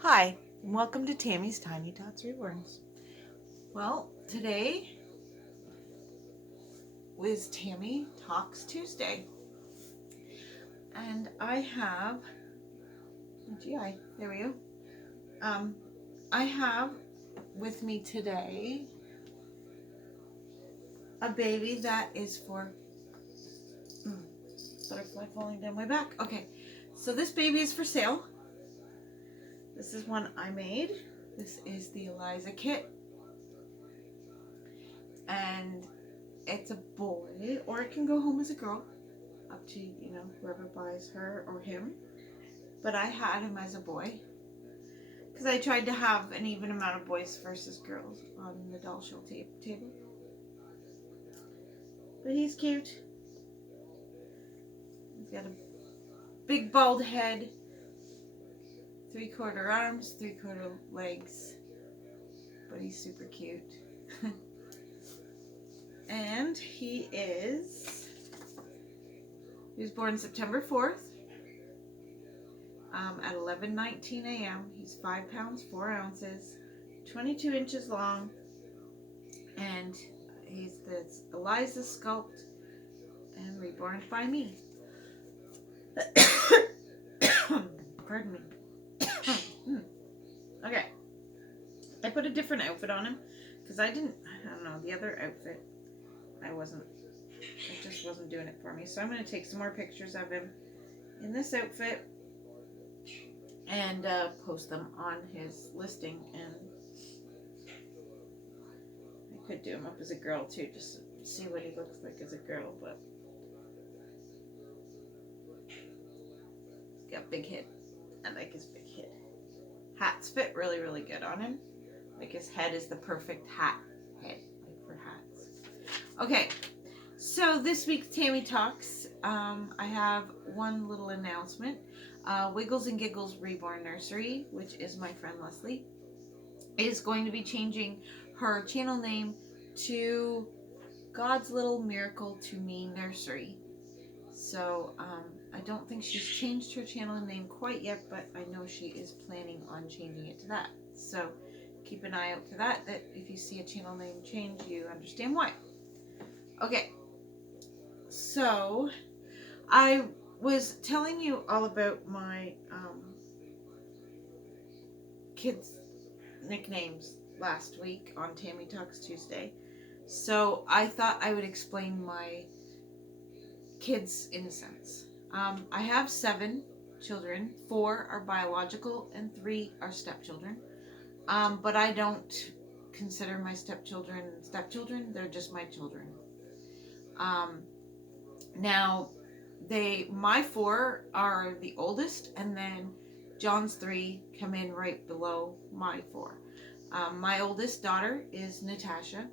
Hi, and welcome to Tammy's Tiny Tots Reborns. Well, today was Tammy Talks Tuesday, and I have, there we go. I have with me today a baby that is for butterfly falling down my back. Okay, so this baby is for sale. This is one I made. This is the Eliza kit, and it's a boy, or it can go home as a girl, up to whoever buys her or him. But I had him as a boy because I tried to have an even amount of boys versus girls on the doll show table. But he's cute. He's got a big bald head, 3/4 arms, 3/4 legs, but he's super cute. And he was born September 4th at 11:19 a.m. He's 5 pounds 4 ounces, 22 inches long, and he's the Eliza sculpt and reborn by me. Pardon me. Okay. I put a different outfit on him because I don't know, the other outfit, it just wasn't doing it for me. So I'm going to take some more pictures of him in this outfit and post them on his listing. And I could do him up as a girl too, just to see what he looks like as a girl, but he's got a big head. I like his big head. Hats fit really, really good on him. Like, his head is the perfect hat head, like for hats. Okay, so this week's Tammy Talks, I have one little announcement. Wiggles and Giggles Reborn Nursery, which is my friend Leslie, is going to be changing her channel name to God's Little Miracle to Me Nursery. So I don't think she's changed her channel name quite yet, but I know she is planning on changing it to that. So keep an eye out for that if you see a channel name change, you understand why. Okay, so I was telling you all about my kids' nicknames last week on Tammy Talks Tuesday. So I thought I would explain my kids' innocence. I have 7 children. 4 are biological and 3 are stepchildren. But I don't consider my stepchildren. They're just my children. Now, my 4 are the oldest, and then John's 3 come in right below my 4. My oldest daughter is Natasha,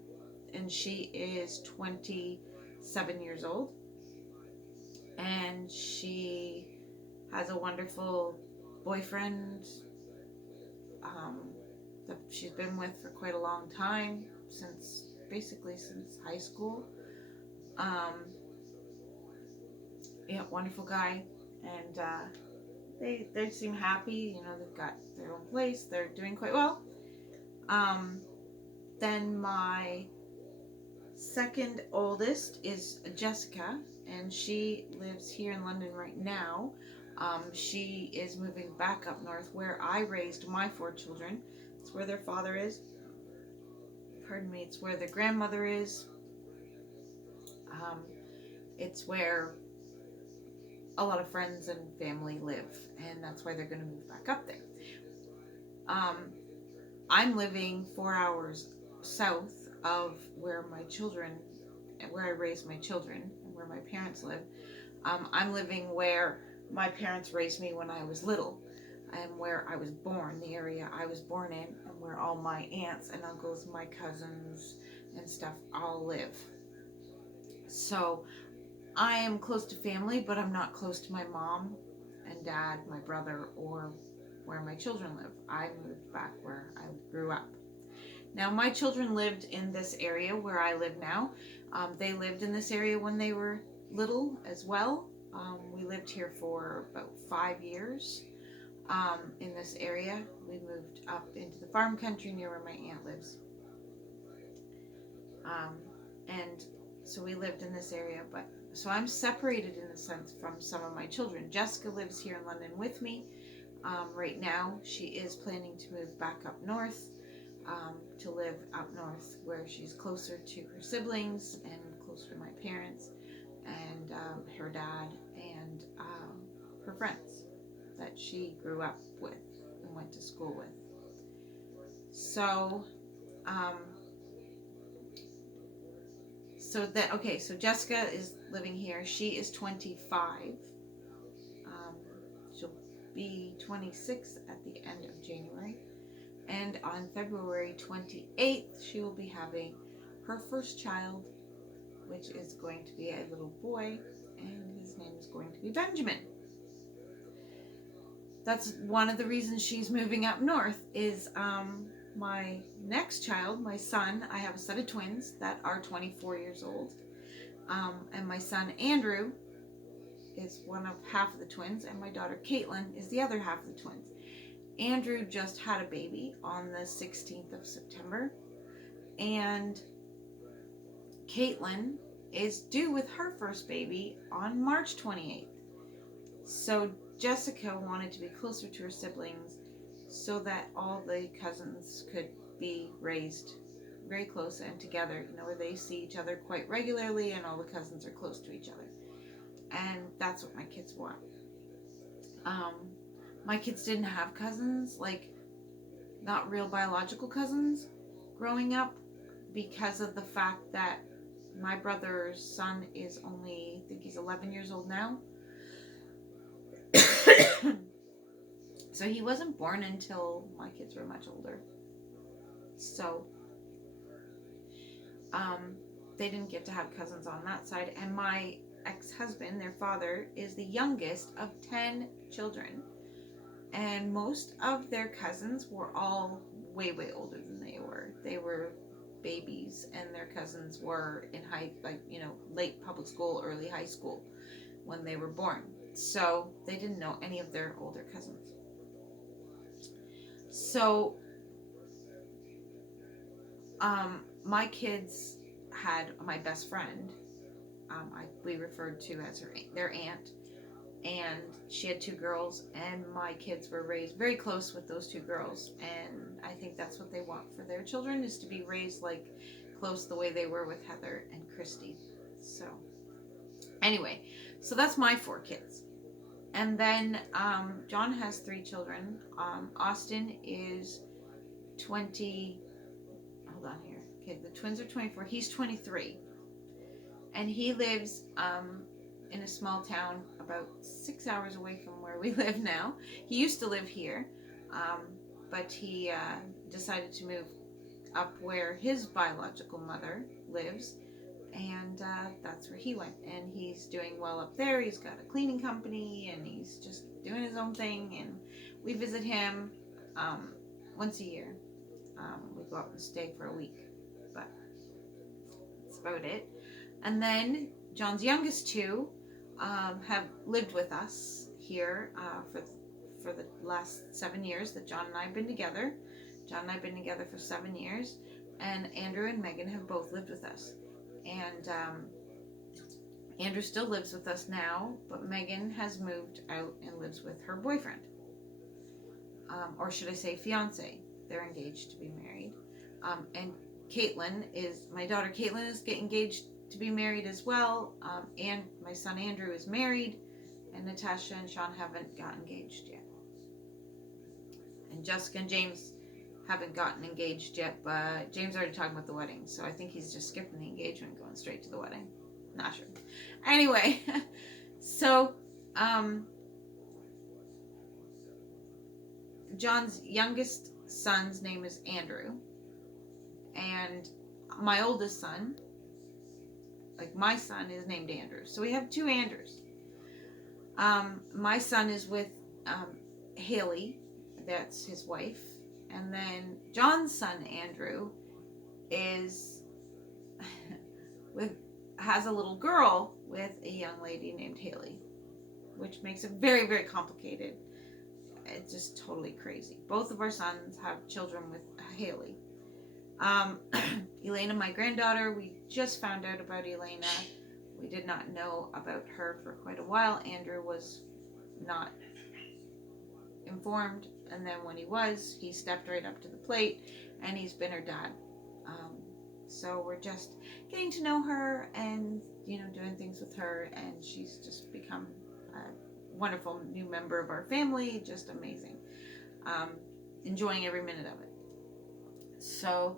and she is 27 years old. And she has a wonderful boyfriend that she's been with for quite a long time, since high school. Wonderful guy, and they seem happy. They've got their own place. They're doing quite well. Then my second oldest is Jessica, and she lives here in London right now. She is moving back up north where I raised my 4 children. It's where their father is. Pardon me. It's where their grandmother is. It's where a lot of friends and family live, and that's why they're going to move back up there. I'm living 4 hours south of where I raised my children, and where my parents live. I'm living where my parents raised me when I was little, and where I was born, the area I was born in, and where all my aunts and uncles, my cousins and stuff all live. So I am close to family, but I'm not close to my mom and dad, my brother, or where my children live. I moved back where I grew up. Now, my children lived in this area where I live now. They lived in this area when they were little as well. We lived here for about 5 years. in this area. We moved up into the farm country near where my aunt lives. And so we lived in this area, but so I'm separated in a sense from some of my children. Jessica lives here in London with me. Right now, she is planning to move back up north, to live up north where she's closer to her siblings and closer to my parents and her dad and her friends that she grew up with and went to school with. So, so Jessica is living here. She is 25. She'll be 26 at the end of January. And on February 28th, she will be having her first child, which is going to be a little boy, and his name is going to be Benjamin. That's one of the reasons she's moving up north is my next child, my son. I have a set of twins that are 24 years old. And my son, Andrew, is one of half of the twins, and my daughter, Caitlin, is the other half of the twins. Andrew just had a baby on the 16th of September, and Caitlin is due with her first baby on March 28th. So Jessica wanted to be closer to her siblings so that all the cousins could be raised very close and together, where they see each other quite regularly and all the cousins are close to each other. And that's what my kids want. My kids didn't have cousins, like not real biological cousins growing up, because of the fact that my brother's son is only, I think he's 11 years old now. So he wasn't born until my kids were much older. So they didn't get to have cousins on that side. And my ex-husband, their father, is the youngest of 10 children. And most of their cousins were all way, way older than they were. They were babies, and their cousins were in late public school, early high school when they were born. So they didn't know any of their older cousins. So my kids had my best friend, we referred to as their aunt, and she had two girls, and my kids were raised very close with those two girls, and I think that's what they want for their children, is to be raised like close the way they were with Heather and Christy. So anyway, so that's my 4 kids. And then John has 3 children. Austin is 20, hold on here. Okay, the twins are 24. He's 23. And he lives in a small town about 6 hours away from where we live now. He used to live here, but he decided to move up where his biological mother lives, and that's where he went. And he's doing well up there. He's got a cleaning company, and he's just doing his own thing, and we visit him once a year. We go up and stay for a week, but that's about it. And then John's youngest 2 have lived with us here for the last 7 years that John and I have been together. John and I have been together for 7 years, and Andrew and Megan have both lived with us. And Andrew still lives with us now, but Megan has moved out and lives with her boyfriend. Or should I say fiance. They're engaged to be married. And my daughter Caitlin is getting engaged to be married as well. And my son Andrew is married, and Natasha and Sean haven't got engaged yet. And Jessica and James haven't gotten engaged yet, but James already talking about the wedding, so I think he's just skipping the engagement, going straight to the wedding. Not sure. Anyway, so John's youngest son's name is Andrew, and my oldest son, like my son, is named Andrew. So we have 2 Andrews. My son is with Haley, that's his wife. And then John's son, Andrew, has a little girl with a young lady named Haley, which makes it very, very complicated. It's just totally crazy. Both of our sons have children with Haley. Elena, my granddaughter, we just found out about Elena. We did not know about her for quite a while. Andrew was not informed, and then when he was, he stepped right up to the plate, and he's been her dad. So we're just getting to know her and, doing things with her, and she's just become a wonderful new member of our family. Just amazing. Enjoying every minute of it. So,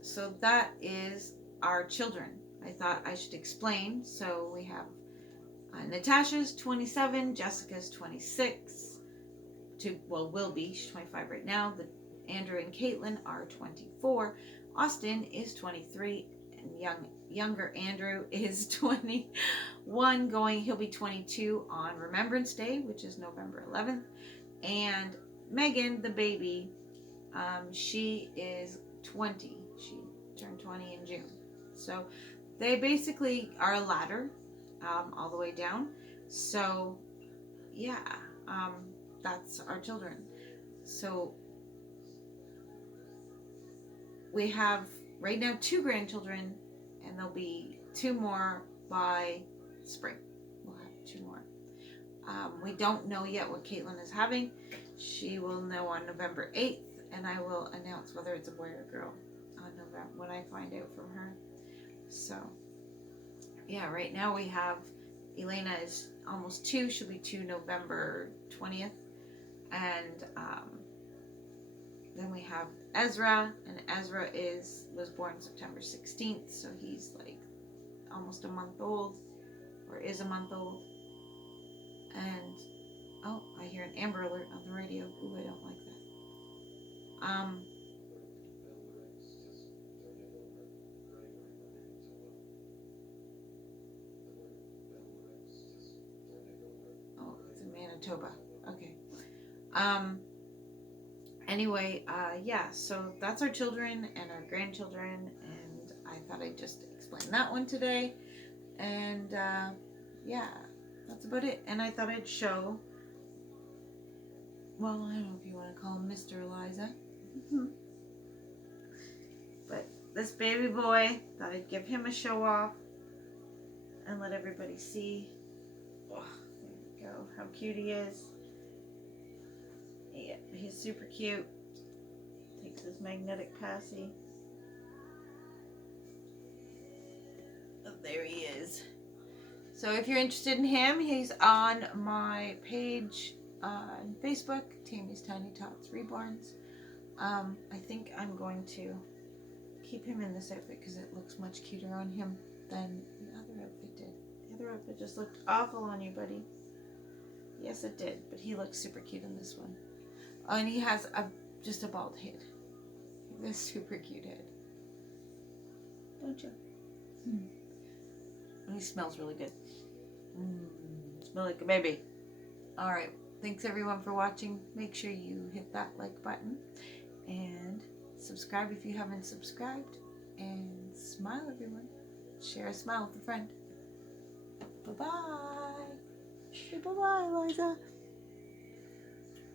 so that is our children. I thought I should explain. So we have Natasha's 27, Jessica's 26, will be, she's 25 right now. Andrew and Caitlin are 24. Austin is 23, and younger Andrew is 21 he'll be 22 on Remembrance Day, which is November 11th. And Megan, the baby, she is 20. She turned 20 in June. So they basically are a ladder all the way down. So that's our children. So we have right now 2 grandchildren, and there'll be 2 more by spring. We'll have 2 more. We don't know yet what Caitlin is having. She will know on November 8th, and I will announce whether it's a boy or a girl on November when I find out from her. So, right now we have Elena is almost 2. She'll be 2 November 20th. And then we have Ezra, and Ezra was born September 16th, so he's like almost a month old, or is a month old. And I hear an Amber Alert on the radio. Ooh, I don't like that. It's in Manitoba. Okay. Anyway, so that's our children and our grandchildren, and I thought I'd just explain that one today. And that's about it. And I thought I'd show, I don't know if you want to call him Mr. Eliza, but this baby boy, thought I'd give him a show off and let everybody see. Oh, there we go, how cute he is. Yeah, he's super cute. Takes his magnetic passy. Oh, there he is. So if you're interested in him, he's on my page on Facebook, Tammy's Tiny Tots Reborns. I think I'm going to keep him in this outfit because it looks much cuter on him than the other outfit did. The other outfit just looked awful on you, buddy. Yes, it did, but he looks super cute in this one. Oh, and he has just a bald head. He has a super cute head. Don't you? And he smells really good. Smell like a baby. Alright, thanks everyone for watching. Make sure you hit that like button. And subscribe if you haven't subscribed. And smile, everyone. Share a smile with a friend. Bye-bye. Say bye-bye, Eliza.